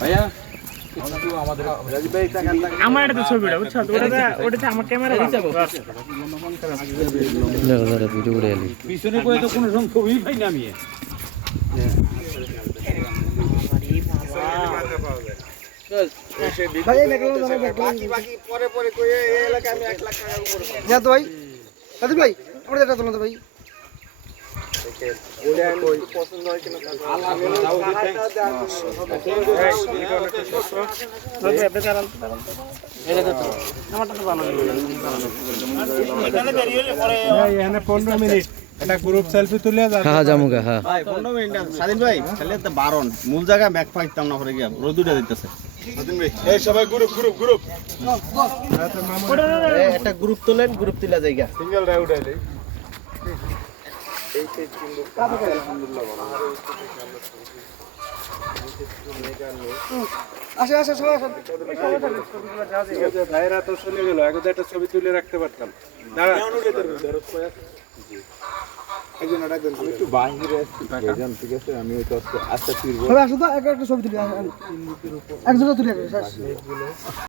ভাইয়া আমার এটা ছবিটা বুঝছো ওটাতে আমার ক্যামেরা ভিডিও করে এলি পিছনে বয়ে তো কোনো সময় ছবি পাই না আমি ভাই আমরা এটা তোলো ভাই একটা গ্রুপ সেলফি তুলে হ্যাঁ জামুগা হ্যাঁ ভাই 15 মিনিট স্বাধীন ভাই খালি একটা বারণ মূল জায়গা ব্যাক পাইতাম না করে গিয়া রোদুটা দিতেছে স্বাধীন ভাই এই সবাই গ্রুপ গ্রুপ গ্রুপ একটা গ্রুপ তোলেন গ্রুপ তুলে জায়গা সিঙ্গেল রাউট আইলে আসে আসে সবাই আসেন ভাইরা তো চলে গেল আগে একটা ছবি তুলে রাখতে পারতাম দাঁড়া একটু বাহিরে ঠিক আছে আমি হয়তো আস্তে ফিরবো সবাই আসো তো একটা ছবি তুলি এক জায়গা তুলি